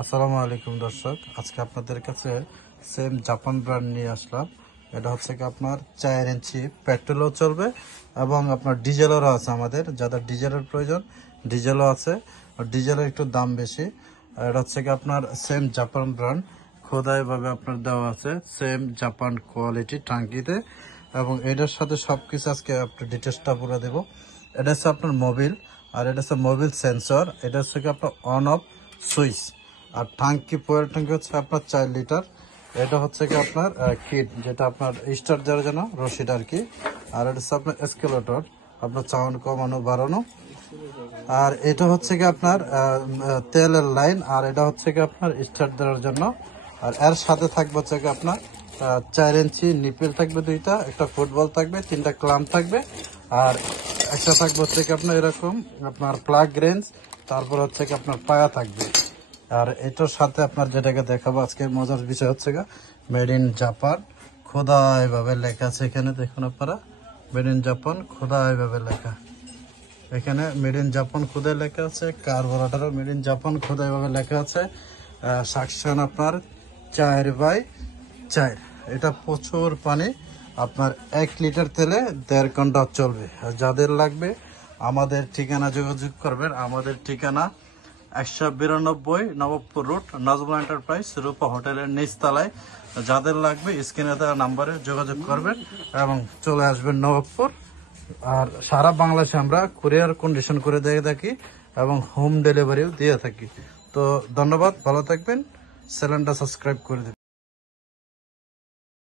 আসসালামু আলাইকুম দর্শক, আজকে আপনাদের কাছে সেম জাপান ব্র্যান্ড নিয়ে আসলাম। এটা হচ্ছে কি আপনার 4 ইঞ্চি, পেট্রোলও চলবে এবং আপনার ডিজেলেরও আছে। আমাদের যাদের ডিজেলের প্রয়োজন ডিজেলও আছে, আর ডিজেলের একটু দাম বেশি। আর এটা হচ্ছে কি আপনার সেম জাপান ব্র্যান্ড, খোদাইভাবে আপনার দেওয়া আছে সেম জাপান কোয়ালিটি টাঙ্কিতে। এবং এটার সাথে সবকিছু আজকে আপনার ডিটেলসটা পুরো দেবো। এটা হচ্ছে আপনার মোবিল, আর এটা হচ্ছে মোবিল সেন্সর। এটা হচ্ছে কি আপনার অন অফ সুইচ। আর ট্যাঙ্কি, ফুয়েল ট্যাঙ্কি হচ্ছে আপনার 4 লিটার। এটা হচ্ছে কি আপনার কিট, যেটা আপনার স্টার্ট দেওয়ার জন্য রশিদ আর কি। আর এটা হচ্ছে আপনার এসকেলেটর, আপনার চাউন কমানো বাড়ানো। আর এটা হচ্ছে কি আপনার তেলের লাইন, আর এটা হচ্ছে কি আপনার স্টার্ট দেওয়ার জন্য। আর এর সাথে থাকবে হচ্ছে কি আপনার 4 ইঞ্চি নিপেল থাকবে, দুইটা, একটা ফুটবল থাকবে, 3টা ক্লাম্প থাকবে, আর একটা থাকবে হচ্ছে কি আপনার এরকম আপনার প্লাগ রেঞ্জ, তারপর হচ্ছে কি আপনার পায়া থাকবে। আর এটার সাথে আপনার যেটাকে দেখাবো আজকের মজার বিষয় হচ্ছে গা মেড ইন জাপান, খোদাই ভাবে লেখা আছে এখানে। দেখুন আপনারা, মেড ইন জাপান খোদাই ভাবে লেখা। এখানে মেড ইন জাপান খোদাই লেখা আছে, কার্বোরেটরও মেড ইন জাপান খোদাই ভাবে লেখা আছে। সাকশন আপনার 4x4। এটা প্রচুর পানি, আপনার 1 লিটার তেলে 1.5 ঘন্টা চলবে। আর যাদের লাগবে আমাদের ঠিকানা যোগাযোগ করবেন। আমাদের ঠিকানা 192 নবাবপুর রোড, নাজমুল এন্টারপ্রাইজ, রূপা হোটেলের নিচতলায়। যাদের লাগবে স্ক্রিনে দেওয়া নাম্বারে যোগাযোগ করবেন এবং চলে আসবেন নবাবপুর। আর সারা বাংলাদেশে আমরা কুরিয়ার কন্ডিশন করে দিয়ে থাকি এবং হোম ডেলিভারিও দিয়ে থাকি। তো ধন্যবাদ, ভালো থাকবেন, চ্যানেলটা সাবস্ক্রাইব করে দেবেন।